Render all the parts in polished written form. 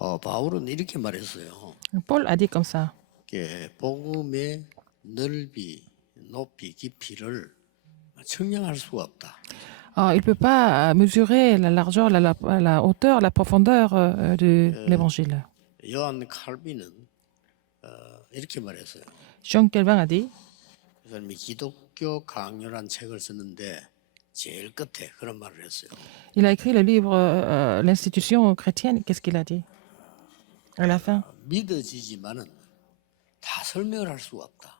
바울은 이렇게 말했어요. Paul a dit comme ça. 복음의 넓이, 높이, 깊이를 측량할 수가 없다. Il ne peut pas mesurer la largeur, la hauteur, la profondeur de l'évangile. 요한 칼빈은 이렇게 말했어요. Jean Calvin a dit, 그 사람이 기독교 강요란 책을 썼는데 제일 끝에 그런 말을 했어요. il a écrit le livre L'institution chrétienne. Qu'est-ce qu'il a dit à la fin? 믿어지지만은 다 설명을 할 수가 없다.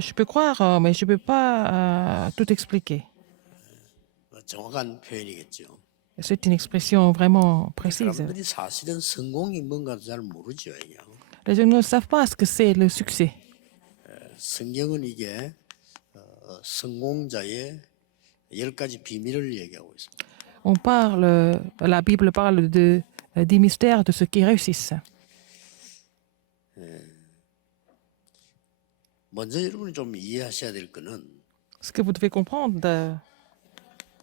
Je peux croire, mais je ne peux pas tout expliquer. 정확한 표현이겠죠. C'est une expression vraiment précise. 사람들이 사실은 성공이 뭔가도 잘 모르죠. 그냥. Les gens ne savent pas ce que c'est le succès. 성경은 이게 성공자의 10가지 비밀을 얘기하고 있습니다. La Bible parle des mystères de ceux qui réussissent. 먼저 여러분이 좀 이해하셔야 될 거는 Ce que vous devez comprendre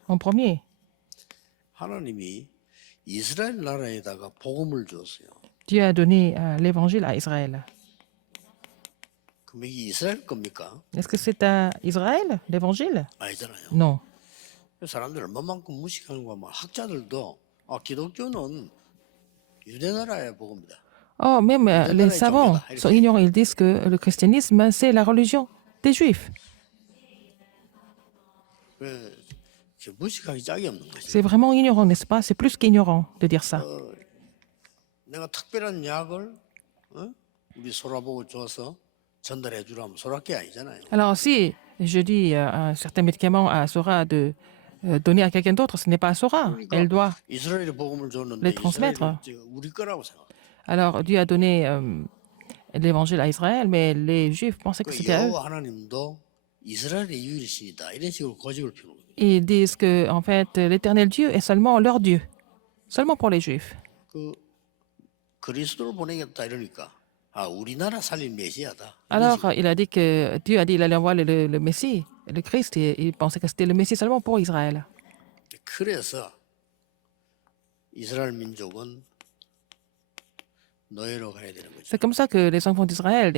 en premier, 하나님이 이스라엘 나라에다가 복음을 줬어요. Dieu a donné l'évangile à Israël. 그럼 이게 이스라엘 겁니까? Est-ce que c'est à Israël, l'évangile? 아니잖아요. Non. 사람들 얼마만큼 무식하는 거야. 학자들도 기독교는 유대 나라의 복음이다. Oh, même les savants sont ignorants. Ils disent que le christianisme, c'est la religion des Juifs. 무식하기 짝이 없는 거지. C'est vraiment ignorant, n'est-ce pas? C'est plus qu'ignorant de dire ça. 내가 특별한 약을 우리 소라보고 줘서 전달해 주라면 소라께 아니잖아요. Alors, si je dis un certain médicament à Sora de donner à quelqu'un d'autre, ce n'est pas à Sora. Elle doit 이스라엘의 복음을 줬는데 les transmettre. 이스라엘은 우리 거라고 생각. Alors, Dieu a donné l'évangile à Israël, mais les Juifs pensaient que c'était à eux. 여호와 하나님도 이스라엘의 유일신이다. 이런 식으로 고집을 피우는 거예요. Ils disent que, en fait, l'éternel Dieu est seulement leur Dieu. Seulement pour les Juifs. 그리스도를 보내겠다 이러니까 우리나라 살린 메시아다. Alors, il a dit que Dieu a dit qu'il allait envoyer le Messie, le Christ, et il pensait que c'était le Messie seulement pour Israël. 그래서 이스라엘 민족은 노예로 가야 되는 거죠. C'est comme ça que les enfants d'Israël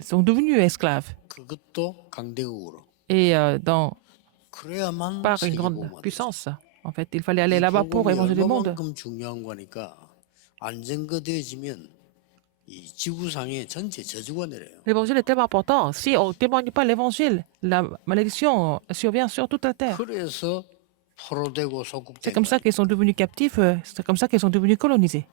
sont devenus esclaves. 그것도 강대국으로. Et 그래야만 par une grande puissance. En fait, il fallait aller là-bas pour évangéliser le monde. 얼마만큼 중요한 거니까 안정거되어지면 이 지구상에 전체 저주가 내려요. L'évangile est tellement important. Si on ne témoigne pas l'évangile, la malédiction survient sur toute la terre. 그래서 포로되고 C'est 속국된 comme ça qu'ils sont devenus captifs. C'est comme ça qu'ils sont devenus colonisés.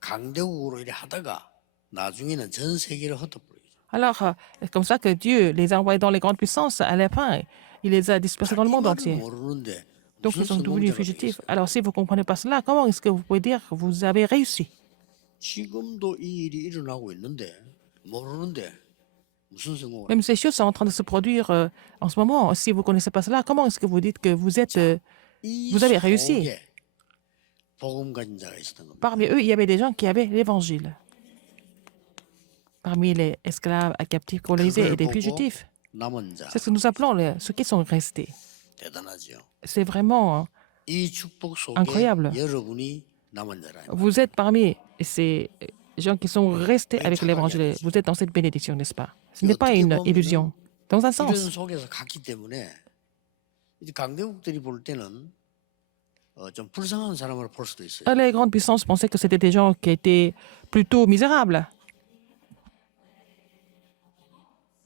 강대국으로 이래 하다가 나중에는 전 세계를 흩어버려요. Alors, c'est comme ça que Dieu les a envoyés dans les grandes puissances. À la fin, il les a dispersés dans le monde entier. Donc, ils sont devenus fugitifs. Alors, si vous ne comprenez pas cela, comment est-ce que vous pouvez dire que vous avez réussi? 지금도 이 일이 일어나고 있는데 모르는데 무슨 성공을? Même ces choses sont en train de se produire en ce moment. Si vous ne connaissez pas cela, comment est-ce que vous dites que vous avez réussi? 복음 가진 자가 있었던 겁니다. Parmi eux, il y avait des gens qui avaient l'évangile. Parmi les esclaves, captifs, colonisés et des fugitifs. 남은 자. C'est ce que nous appelons ceux qui sont restés. 대단하죠. C'est vraiment 이 축복 속에 incroyable. 여러분이 남은 자라. Vous êtes parmi ces gens qui sont restés avec l'évangile. Vous êtes dans cette bénédiction, n'est-ce pas? Ce n'est pas une illusion. Dans un 이런 sens, 속에서 갔기 때문에 이제 강대국들이 볼 때는 좀 불쌍한 사람을 볼 수도 있어요. les grandes puissances pensaient que c'était des gens qui étaient plutôt misérables.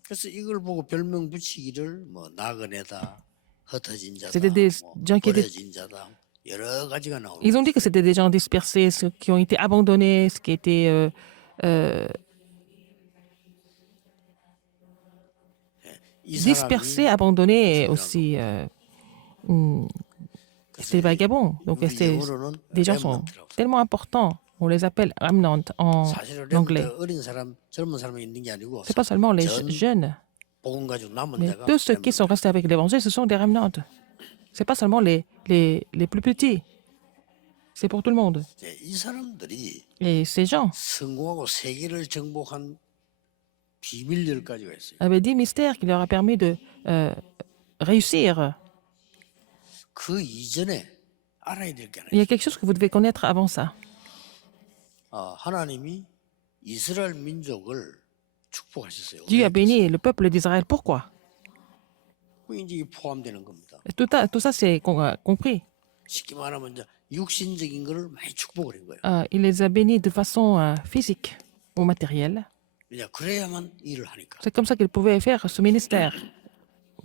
그래서 이걸 보고 별명 붙이기를 뭐 나그네다, 흩어진 자다, C'était des gens qui étaient... 버려진 자다, 여러 가지가 나오는. Ils ont dit que c'était des gens dispersés, ceux qui ont été abandonnés, ceux qui étaient dispersés, abandonnés, et aussi c'est vagabonds. Donc des gens sont tellement importants. On les appelle remnant en anglais. C'est pas seulement les jeunes, mais tous ceux qui sont restés avec l'évangile, ce sont des remnants. C'est pas seulement les plus petits. C'est pour tout le monde. Et ces gens avaient 10 mystères qui leur a permis de réussir. Il y a quelque chose que vous devez connaître avant ça. 하나님이 이스라엘 민족을 축복하셨어요. Dieu a béni le peuple d'Israël. Pourquoi? 그 이제 포함되는 겁니다. Tout ça, c'est compris. 쉽게 말하면 이제 육신적인 거를 많이 축복을 한 거예요. Il les a bénis de façon physique ou matérielle. 그냥 그래야만 일을 하니까. C'est comme ça qu'ils pouvaient faire ce ministère,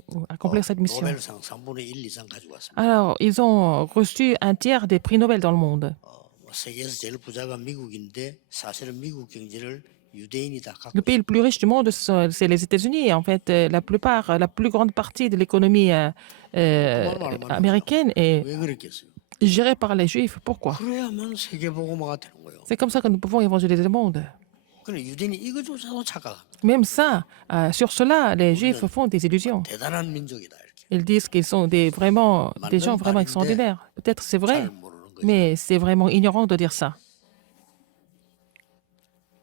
ou accomplir cette mission. 노벨상 3분의 1 이상 가지고 왔습니다. Alors, ils ont reçu un tiers des prix Nobel dans le monde. 세계에서 제일 부자가 미국인데 사실은 미국 경제를 유대인이 다 갖고 Le pays le plus riche du monde, c'est les États-Unis. En fait, la plus grande partie de l'économie américaine est 왜 그랬겠어요? gérée par les Juifs. Pourquoi? 그래야만 세계 복음화가 되는 거예요. C'est comme ça que nous pouvons évangéliser le monde. 그래 유대인이 이거조차도 착각합니다. Même ça, sur cela, les Juifs font des illusions. 대단한 민족이다 이렇게. Ils disent qu'ils sont vraiment des gens vraiment extraordinaires. Peut-être c'est vrai, 잘 모르는 거죠. mais c'est vraiment ignorant de dire ça.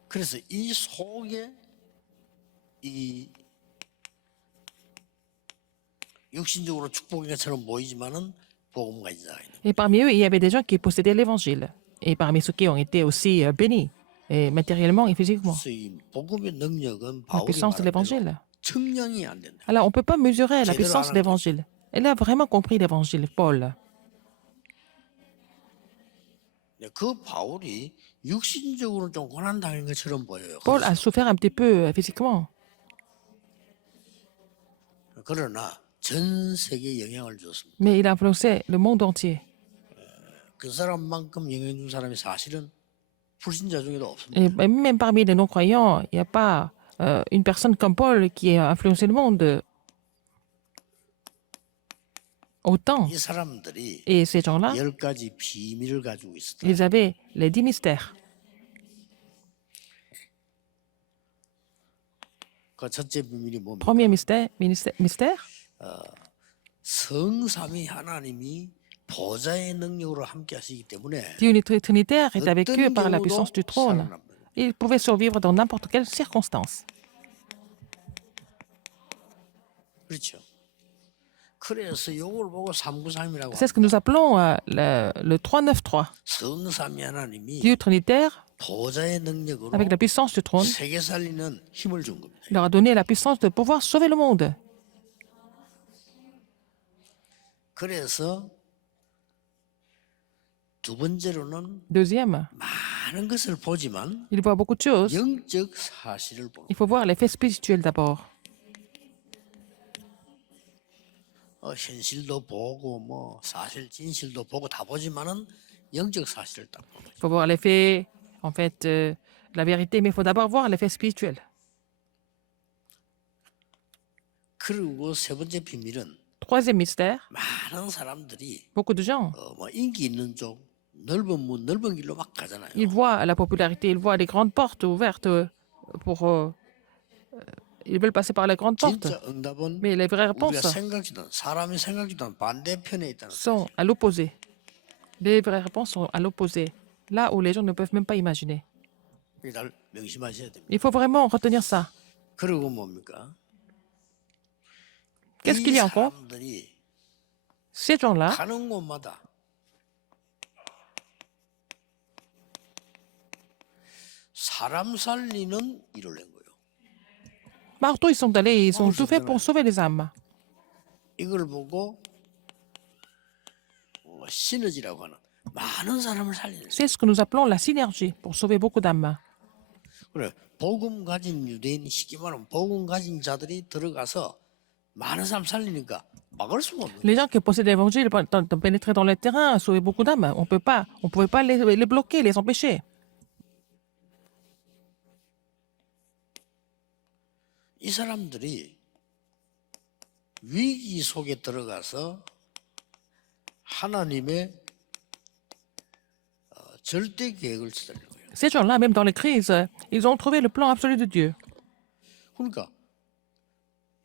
그래서 이 속에 이 육신적으로 축복인 것처럼 보이지만은 복음가진 자가 있는. Et parmi eux, il y avait des gens qui possédaient l'évangile. Et parmi ceux qui ont été aussi bénis, et matériellement et physiquement. 그래서 이 복음의 능력은 La 바울이 puissance de 말한 대로 l'évangile. 측량이 안 된다. Alors, on ne peut pas mesurer la 제대로 puissance de 알아듣- l'évangile. Elle a vraiment compris l'évangile, Paul. 그 바울이 육신적으로 좀 고난당한 것처럼 보여요. Paul a souffert un petit peu physiquement. 그러나 전 세계에 영향을 줬습니다. Mais il a influencé le monde entier. 그 사람만큼 영향 준 사람이 사실은 불신자 중에도 없습니다. Et même parmi les non-croyants, il n'y a pas une personne comme Paul qui a influencé le monde autant. 이 사람들이 Et ces gens-là, 10가지 비밀을 가지고 있었다. ils avaient les 10 mystères. 그 첫째 비밀이 뭡니까? Premier mystère, 성삼위 하나님이 보좌의 능력으로 함께 하시기 때문에 Dieu Trinitaire est avec eux 어떤 par la 경우도 puissance du trône. 살아납니다. Ils pouvaient survivre dans n'importe quelle circonstance. 그렇죠. 그래서 이걸 보고 393이라고 C'est ce que nous appelons le 393. 성삼위 하나님이 Dieu Trinitaire, 보좌의 능력으로 avec la puissance du trône, 세계 살리는 힘을 준 겁니다. il leur a donné la puissance de pouvoir sauver le monde. 그래서 두 번째로는 Deuxième, 많은 것을 보지만 il voit beaucoup de choses. 영적 사실을 보는 Il faut voir l'effet spirituel d'abord. 현실도 보고 뭐 사실 진실도 보고 다 보지만은 영적 사실을 딱 보는 거죠. Il faut voir l'effet, en fait, la vérité, mais il faut d'abord voir l'effet spirituel. 그리고 세 번째 비밀은 Troisième mystère, 많은 사람들이 beaucoup de gens, 뭐 인기 있는 쪽 넓은 문 넓은 길로 막 가잖아요. ils voient la popularité, ils voient les grandes portes ouvertes pour... ils veulent passer par les grandes portes. 진짜 응답은 Mais les vraies 우리가 réponses 생각지도 사람이 생각지도 않은 반대편에 있다는 거예요. sont à l'opposé. Les vraies réponses sont à l'opposé, là où les gens ne peuvent même pas imaginer. 날 명심하셔야 됩니다. Il faut vraiment retenir ça. 그리고 뭡니까? Qu'est-ce qu'il y a encore? 사람들이 Ces gens-là, 가는 곳마다 사람 살리는 일을 낸 거예요. partout ils sont allés, ils ont tout fait pour sauver les âmes. 이걸 보고 시너지라고 하는 많은 사람을 살리는. C'est ce que nous appelons la synergie pour sauver beaucoup d'âmes. 그래 복음 가진 유대인 쉽게 말하면 복음 가진 자들이 들어가서 많은 사람 살리니까 막을 수가 없는. Les gens qui possèdent l'évangile de pénétrer dans le terrain, sauver beaucoup d'âmes, on ne pouvait pas les bloquer, les empêcher. 이 사람들이 위기 속에 들어가서 하나님의 절대 계획을 찾는 거예요. Ces gens-là, même dans les crises, ils ont trouvé le plan absolu de Dieu. 그러니까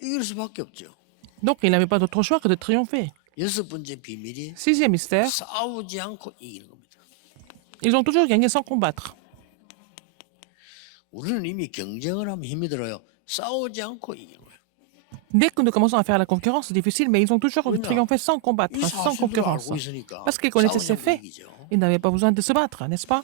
이길 수밖에 없죠. Donc, ils n'avaient pas d'autre choix que de triompher. 여섯 번째 비밀이 Sixième mystère, 싸우지 않고 이기는 겁니다. ils ont toujours gagné sans combattre. 우리는 이미 경쟁을 하면 힘이 들어요. 싸우지 않고 이기는 거예요. Dès que nous commençons à faire la concurrence, c'est difficile, mais ils ont toujours Oui, triomphé sans combattre, 이 sans 사실을 concurrence. 알고 있으니까 Parce qu'ils connaissaient 싸우지 ces 않고 faits. 이기죠. Ils n'avaient pas besoin de se battre, n'est-ce pas?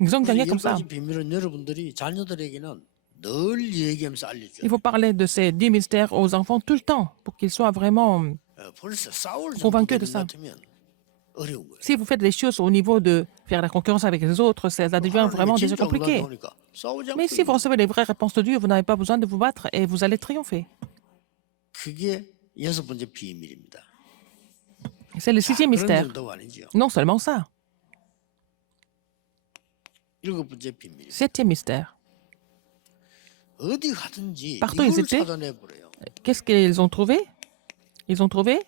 Ils ont gagné 이 comme ça. 10가지 비밀은 여러분들이 자녀들에게는 늘 얘기하면서 알려줘야 Il 돼요. faut parler de ces 10 mystères aux enfants tout le temps pour qu'ils soient vraiment 벌써 싸울 정도 convaincus de 되는 ça. 것 같으면 어려운 거예요. Si vous faites des choses au niveau de faire la concurrence avec les autres, ça devient 하나님이 vraiment déjà 진짜 응답이 compliqué. 오니까 싸우지 Mais 않고 si vous 이겨요. recevez les vraies réponses de Dieu, vous n'avez pas besoin de vous battre et vous allez triompher. 그게 여섯 번째 비밀입니다. Et c'est le 자, 6e 그런 mystère. 정도가 아니죠. Non seulement ça. 일곱 번째 비밀. 7e mystère. 어디 가든지 Partout ils 이걸 étaient. 찾아내 버려요. Qu'est-ce qu'ils ont trouvé? Ils ont trouvé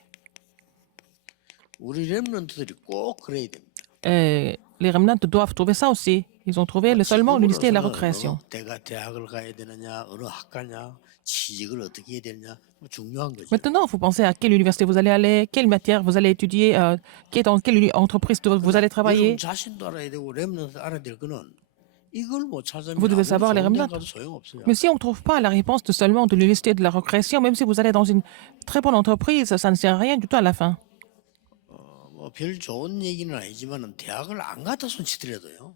우리 렘넌트들이 꼭 그래야 됩니다. les remnants doivent trouver ça aussi. Ils ont trouvé seulement l'unité et la recréation. 대학을 가야 되느냐, 어느 학과냐, 취직을 어떻게 해야 되느냐, 뭐 중요한 거죠. Maintenant, vous pensez à quelle université vous allez aller, quelle matière vous allez étudier, dans quelle entreprise vous allez travailler. 여러분 자신도 알아야 되고 렘넌트 알아야 될 거는 이걸 못 찾으면 Vous devez 아무리 savoir les 좋은 데 remnants. 가도 소용없어요. Mais si on ne trouve pas la réponse seulement de l'unité et de la recréation, même si vous allez dans une très bonne entreprise, ça ne sert à rien du tout à la fin. 별 좋은 얘기는 아니지만은 대학을 안 갔다 손치더라도요.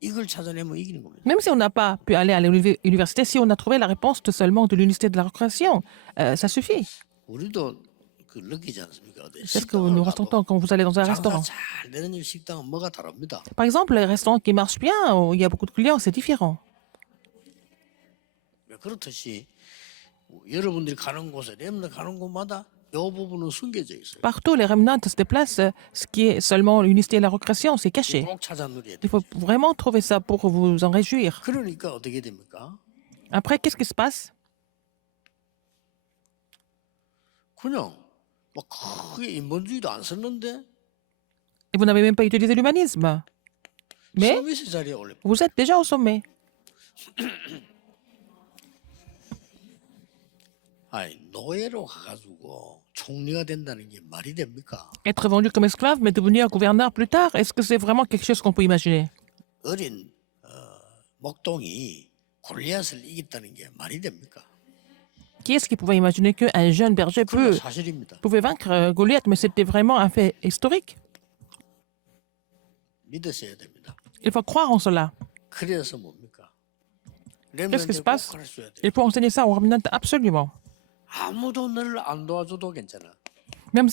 이걸 찾아내면 이기는 겁니다. Même si on n'a pas pu aller à l'université, si on a trouvé la réponse seulement de l'unité de la recréation, ça suffit. 우리도 그 느끼지 않습니까? C'est ce que nous ressentons quand vous allez dans un 장사 restaurant. 잘 되는 식당은 뭐가 다릅니다. Par exemple, les restaurants qui marchent bien, où il y a beaucoup de clients, c'est différent. 그렇듯이 여러분들이 가는 곳에 렘넌트 가는 곳마다 이 부분은 숨겨져 있어요. Partout, les remnants se déplacent. Ce qui est seulement l'unité et la recréation, c'est caché. 꼭 찾아 누려야 돼. Il faut vraiment trouver ça pour vous en réjouir. 그러니까 어떻게 됩니까? Après, qu'est-ce qui se passe? 그냥 막 크게 인본주의도 안 썼는데 Et vous n'avez même pas utilisé l'humanisme. Mais 서비스 자리에 올려. vous êtes déjà au sommet. 아니 노예로 가가지고 총리가 된다는 게 말이 됩니까? Être vendu comme esclave, mais devenir gouverneur plus tard, est-ce que c'est vraiment quelque chose qu'on peut imaginer? 어린 목동이 골리앗을 이겼다는 게 말이 됩니까? Qui est-ce qui pouvait imaginer qu'un jeune berger 그건 사실입니다. pouvait vaincre Goliath? Mais c'était vraiment un fait historique. 믿으셔야 됩니다. Il faut croire en cela. 그래서 뭡니까? Qu'est-ce qui se 렘넌트에 꼭 passe? 가르쳐야 돼요. Il faut enseigner ça aux remnants absolument. 아무도 너를 안 도와줘도 괜찮아. Même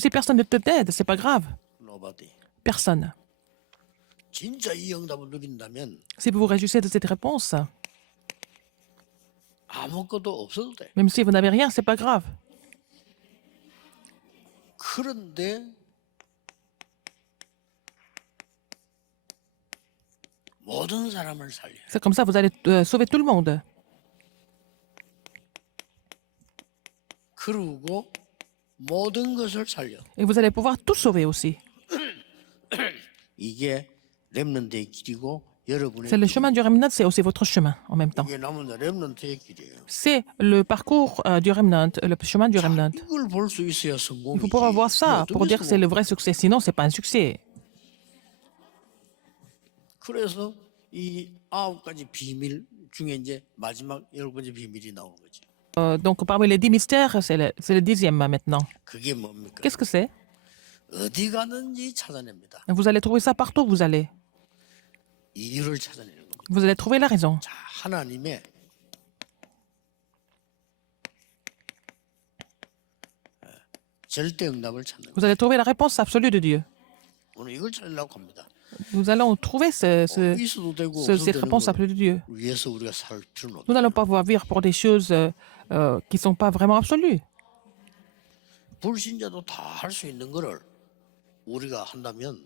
si personne ne t'aide, c'est pas grave. Nobody. Personne. 진짜 이 응답을 누린다면 Si vous vous réjouissez de cette réponse, 아무것도 없어도 돼. même si vous n'avez rien, c'est pas grave. 그런데 모든 사람을 살려. C'est comme ça, vous allez sauver tout le monde. 그리고 모든 것을 살려. Et vous allez pouvoir tout sauver aussi. 이게 렘넌트의 길이고 여러분의 C'est le chemin du remnant, c'est aussi votre chemin en même temps. 이게 남은 렘넌트의 길이에요. C'est le parcours du remnant, le chemin du remnant. 이걸 볼 수 있어야 Il 성공이지. faut pouvoir voir ça pour dire que c'est le vrai succès. Sinon, c'est pas un succès. 그래서 이 9가지 비밀 중에 이제 마지막 10번째 비밀이 나오는 거지. Donc, parmi les 10 mystères, c'est le 10e maintenant. 그게 뭡니까? Qu'est-ce que c'est? 어디 가든지 찾아냅니다. Vous allez trouver ça partout où vous allez. 이유를 찾아내는 겁니다. Vous allez trouver la raison. 자, 하나님의 절대 응답을 찾는 거예요. Vous allez trouver la réponse absolue de Dieu. 오늘 이걸 찾으려고 합니다. Nous allons trouver 있어도 되고 없어도 cette 되는 réponse 걸 absolue de Dieu. 위해서 우리가 살 필요는 Nous 없다. n'allons pas pouvoir vivre pour des choses qui ne sont pas vraiment absolues. 불신자도 다 할 수 있는 거를 우리가 한다면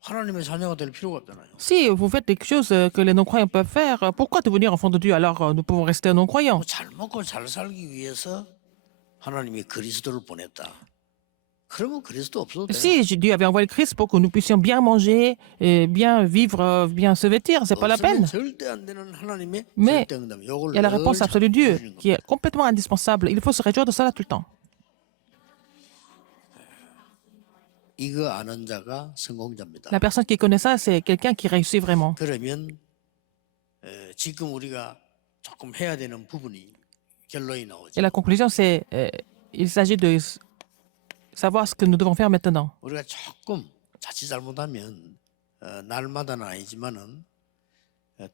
하나님의 자녀가 될 필요가 없잖아요. Si vous faites des choses que les non-croyants peuvent faire, pourquoi devenir enfant de Dieu alors nous pouvons rester non-croyants? 잘 먹고 잘 살기 위해서 하나님이 그리스도를 보냈다. 그러면 그리스도 없어도 돼요. Si Dieu avait envoyé le Christ pour que nous puissions bien manger, et bien vivre, bien se vêtir, c'est pas la peine. 절대 안 되는 하나님의 Mais 절대 응답. 요걸 il y a la 늘 réponse absolue de Dieu 찾는 qui est complètement indispensable. Il faut se réjouir de cela tout le temps. 이거 아는 자가 성공자입니다. La personne qui connaît ça, c'est quelqu'un qui réussit vraiment. 그러면 지금 우리가 조금 해야 되는 부분이 결론이 나오죠. Et la conclusion, c'est il s'agit de savoir ce que nous devons faire maintenant. 우리가 조금 자칫 잘못하면 날마다는 아니지만은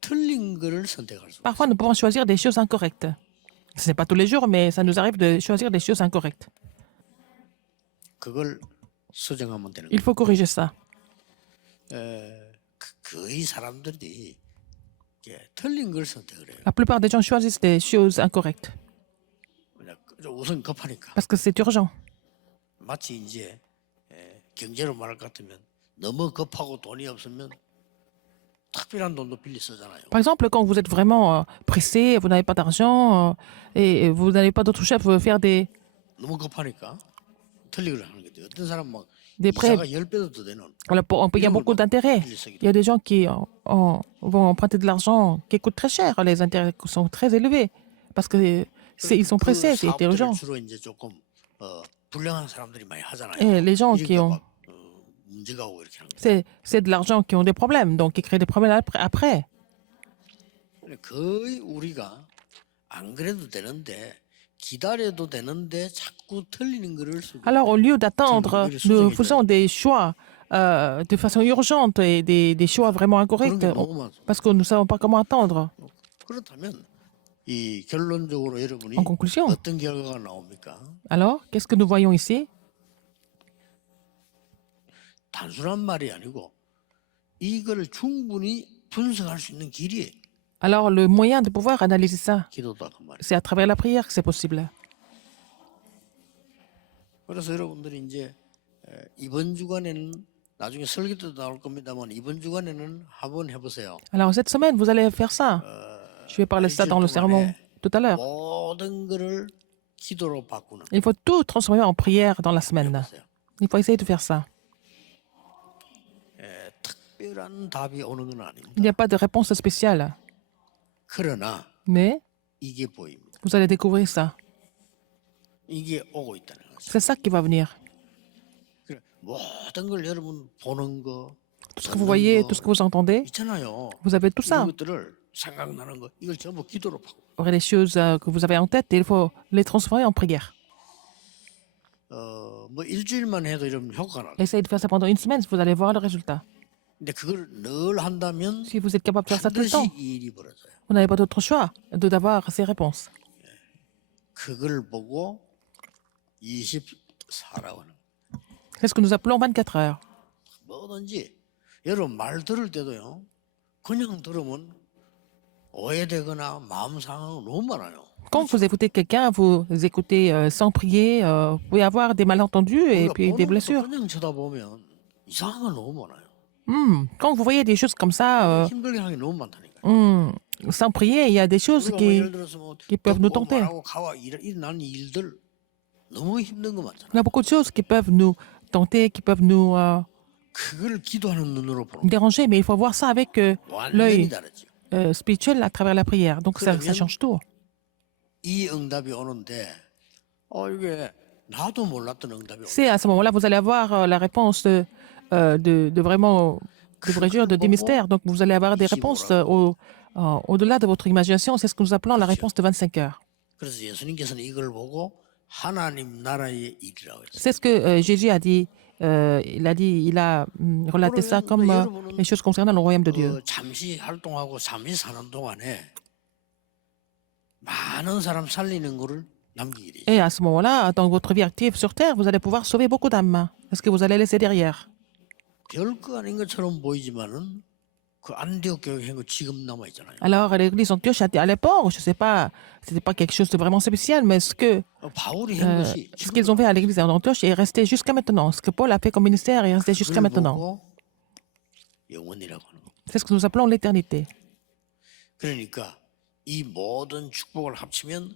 틀린 거를 선택할 수 Parfois, 있어요. nous pouvons choisir des choses incorrectes. Ce n'est pas tous les jours, mais ça nous arrive de choisir des choses incorrectes. 그걸 수정하면 되는 Il 거예요. faut corriger ça. 거의 사람들이 틀린 걸 선택을 해요. La plupart des gens choisissent des choses incorrectes 우선 급하니까. parce que c'est urgent. 마치 이제 경제로 말할 것 같으면 너무 급하고 돈이 없으면 특별한 돈도 빌려 쓰잖아요. Par exemple, quand vous êtes vraiment pressé, vous n'avez pas d'argent et vous n'avez pas d'autre choix, vous faire 너무 급하니까 틀린 걸 하는 거죠. 어떤 사람 막 des prêts 이자가 10배도 더 되는 voilà, en payant beaucoup d'intérêts. Il y a des gens qui vont emprunter de l'argent qui coûte très cher. Les intérêts sont très élevés parce que ils sont pressés, c'est 사업들을 urgent. 주로 이제 조금 불량한 사람들이 많이 하잖아요. Et les gens qui 그러니까 ont, 막 문제가 오고 이렇게 하는 거예요. c'est de l'argent qui ont des problèmes, donc qui créent des problèmes après. 거의 우리가 안 그래도 되는데 기다려도 되는데 자꾸 틀리는 거를 쓰고 Alors, au lieu d'attendre, nous faisons des choix de façon urgente et des choix vraiment 그런 incorrects 게 너무 많습니다. parce que nous ne savons pas comment attendre. 그렇다면 이 결론적으로 여러분이 En conclusion, 어떤 결과가 나옵니까? alors, qu'est-ce que nous voyons ici? 단순한 말이 아니고 이걸 충분히 분석할 수 있는 길이 Alors, le moyen de pouvoir analyser ça, 기도다 그 말이에요. c'est à travers la prière que c'est possible. 그래서 여러분들이 이제 이번 주간에는 나중에 설교 때도 나올 겁니다만 이번 주간에는 한번 해보세요. Alors, cette semaine, vous allez faire ça. Je vais parler de ça dans le sermon tout à l'heure. 모든 거를 기도로 바꾸는 Il faut tout transformer en prière dans la semaine. 해보세요. Il faut essayer de faire ça. 특별한 답이 오는 건 아닙니다. Il n'y a pas de réponse spéciale. 그러나 Mais 이게 보입니다. vous allez découvrir ça. 이게 오고 있다는 거죠. C'est ça qui va venir. 그래, 모든 걸 여러분 보는 거, Tout ce que vous voyez, tout ce que vous entendez, 있잖아요. vous avez tout ça. 이것들을 생각나는 거 이걸 전부 기도로 바꾸. Vous aurez des choses que vous avez en tête et il faut les transformer en prière. 뭐 일주일만 해도 이런 효과가 나. Essayez de faire ça pendant une semaine, vous allez voir le résultat. 근데 그걸 늘 한다면 Si vous êtes capable de faire ça tout le temps, 반드시 이 일이 벌어져요. vous n'avez pas d'autre choix d'avoir ces réponses. 그걸 보고 24라고 하는 거예요. C'est ce que nous appelons 24 heures. 뭐든지 여러분 말 들을 때도요. 그냥 들으면 오해되거나 마음 상하는 거 너무 많아요. Quand vous écoutez quelqu'un, vous écoutez sans prier, vous pouvez avoir des malentendus et 우리가 puis des 보는 것도 blessures. 그냥 쳐다보면 이상한 거 너무 많아요. Quand vous voyez des choses comme ça, 힘들게 하는 게 너무 많다니까. sans prier, il y a des choses 우리가 뭐 예를 들어서 뭐 qui peuvent nous 덥고 tenter. 말하고 가와 일어나는 일들 너무 힘든 거 많잖아요. Il y a beaucoup de choses qui peuvent nous tenter, qui peuvent nous 그걸 기도하는 눈으로 보는 déranger, mais il faut voir ça avec 완전히 l'œil 다르죠. spirituel à travers la prière. Donc ça change tout. 이 응답이 오는데 이게 나도 몰랐던 응답이 오는 C'est à ce moment-là, vous allez avoir la réponse de vraiment, de vrai dire, des mystères. Donc vous allez avoir des réponses au-delà de votre imagination. C'est ce que nous appelons la réponse de 25 heures. 그래서 예수님께서는 이걸 보고 하나님 나라의 일이라고 했어요. C'est ce que Jésus a dit. Il a relaté ça comme les choses concernant le royaume de Dieu. 잠시 활동하고 잠시 사는 동안에 많은 사람 살리는 거를 남기게 돼요. Et à ce moment-là, dans votre vie active sur Terre, vous allez pouvoir sauver beaucoup d'âmes. Parce que vous allez laisser derrière. 별거 아닌 것처럼 보이지만은 그 안디옥 교회 거 지금 남아 있잖아요. Alors, l'église d'Antioche à l'époque, je ne sais pas, c'était pas quelque chose de vraiment spécial, mais 바울이 한 것이 ce qu'ils ont fait à l'église d'Antioche est resté jusqu'à maintenant. Ce que Paul a fait comme ministère est resté jusqu'à 그걸 maintenant. 보고 영원이라고 하는 거. C'est ce que nous appelons l'éternité. 그러니까 이 모든 축복을 합치면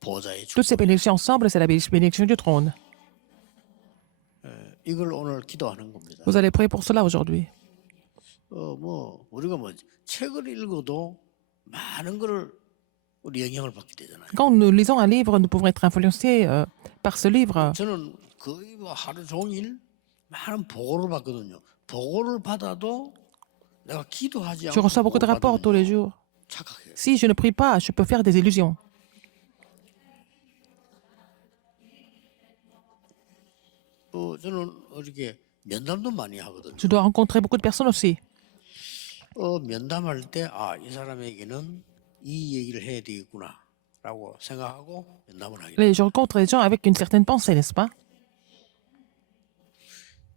보좌의 축복. Toutes ces bénédictions ensemble, c'est la bénédiction du trône. 이걸 오늘 기도하는 겁니다. Vous allez prier pour cela aujourd'hui. 뭐 우리가 뭐 책을 읽어도 많은 거를 우리 영향을 받게 되잖아요. Quand nous lisons un livre, nous pouvons être influencés par ce livre. 저는 거의 뭐 하루 종일 많은 보고를 받거든요. 보고를 받아도 내가 기도하지 Je reçois beaucoup de rapports tous les jours. 착각해요. Si je ne prie pas, je peux faire des illusions. 저는 이렇게 면담도 많이 하거든요. Je dois rencontrer beaucoup de personnes aussi. 면담할 때 이 사람에게는 이 얘기를 해야 되겠구나라고 생각하고 면담을 하게 돼요. Je rencontre les gens avec une certaine pensée, n'est-ce pas?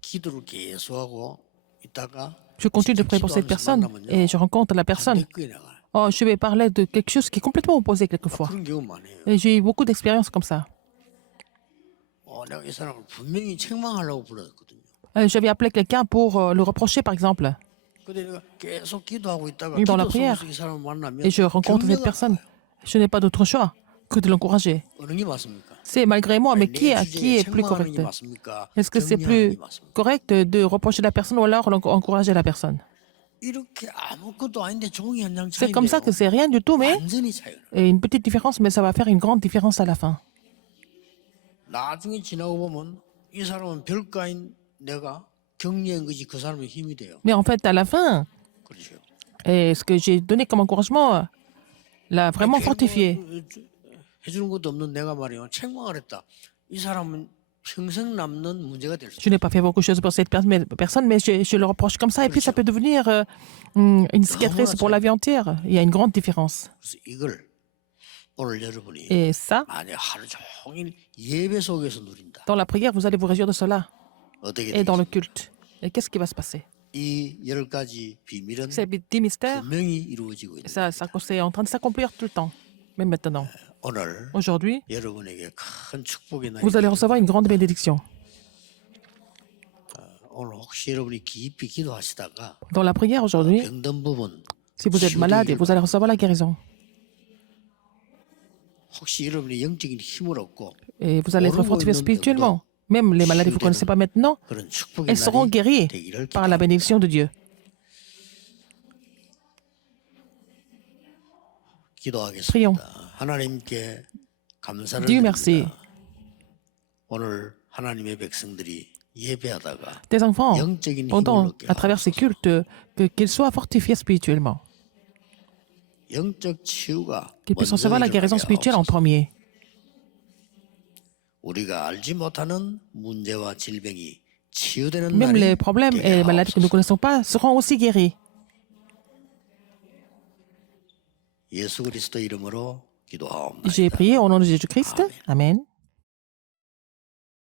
기도를 계속하고 있다가 Je continue de prier pour cette personne et je rencontre la personne. 반대급에 나가요. Oh, je vais parler de quelque chose qui est complètement opposé quelquefois. 그런 경우 많아요. Et j'ai eu beaucoup d'expériences comme ça. 내가 이 사람을 분명히 책망하려고 불렀거든요. J'avais appelé quelqu'un pour le reprocher, par exemple. 근데 내가 계속 기도하고 있다가 Dans la 기도 prière. 속에서 이 사람을 만나면 Et je rencontre cette 격려가 personne. Je n'ai pas d'autre choix que de l'encourager. 어느 게 맞습니까? C'est malgré moi, mais qui 내 주제에 est plus 책망하는 게 correct? 맞습니까? Est-ce que c'est 격려하는 plus 게 맞습니까? correct de reprocher la personne ou alors encourager la personne? 이렇게 아무것도 아닌데 종이 한 장 C'est comme ça que 차이인데요. c'est rien du tout, mais 완전히 차이가. et une petite différence, mais ça va faire une grande différence à la fin. 나중에 지나고 보면 이 사람은 별가인 내가 격려한 것이 그 사람의 힘이 돼요. Mais en fait, à la fin, 그렇죠. et ce que j'ai donné comme encouragement l'a vraiment fortifié. 해주는 것도 없는 내가 말이야 책망을 했다. 이 사람은 평생 남는 문제가 될 수. Je n'ai pas fait beaucoup de choses pour cette personne, mais je le reproche comme ça, et puis ça peut devenir une cicatrice pour la vie entière. Il y a une grande différence. 그래서 이걸 오늘 여러분이 Et ça, 만약 하루 종일 예배 속에서 누린다. dans la prière, vous allez vous réjouir de cela. 어떻게 Et dans le 되겠습니까? culte. Et qu'est-ce qui va se passer? 이 10가지 비밀은 Ces 10 mystères, 분명히 이루어지고 있는. ça c'est en train de s'accomplir tout le temps, même maintenant. 오늘 Aujourd'hui, 여러분에게 큰 축복이 나. vous allez recevoir une grande bénédiction. 오늘 혹시 여러분이 깊이 기도하시다가 Dans la prière aujourd'hui, 병든 부분, si vous êtes malade, vous allez recevoir la guérison. 혹시 여러분이 영적인 힘을 얻고 Et vous allez être fortifié spirituellement. Même les maladies que vous ne connaissez pas maintenant, 그런 축복의 elles seront 날이 guéries 되기를 par la bénédiction de Dieu. 기도하겠습니다. 하나님께 감사를 Dieu merci. 드립니다. 오늘 하나님의 백성들이 예배하다가 Tes enfants, 영적인 힘을 pendant, 얻게 à travers ces 하옵소서. cultes, qu'ils soient fortifiés spirituellement, 영적 치유가 qu'ils puissent 먼저 recevoir la guérison 일어나게 spirituelle en 하옵소서. premier. 우리가 알지 못하는 문제와 질병이 치유되는 Même 날이 les problèmes 되게 et les maladies que nous ne 하옵소서. connaissons pas seront aussi guéris. 예수 그리스도 이름으로 기도하옵나이다. J'ai prié au nom de Jésus-Christ. Amen.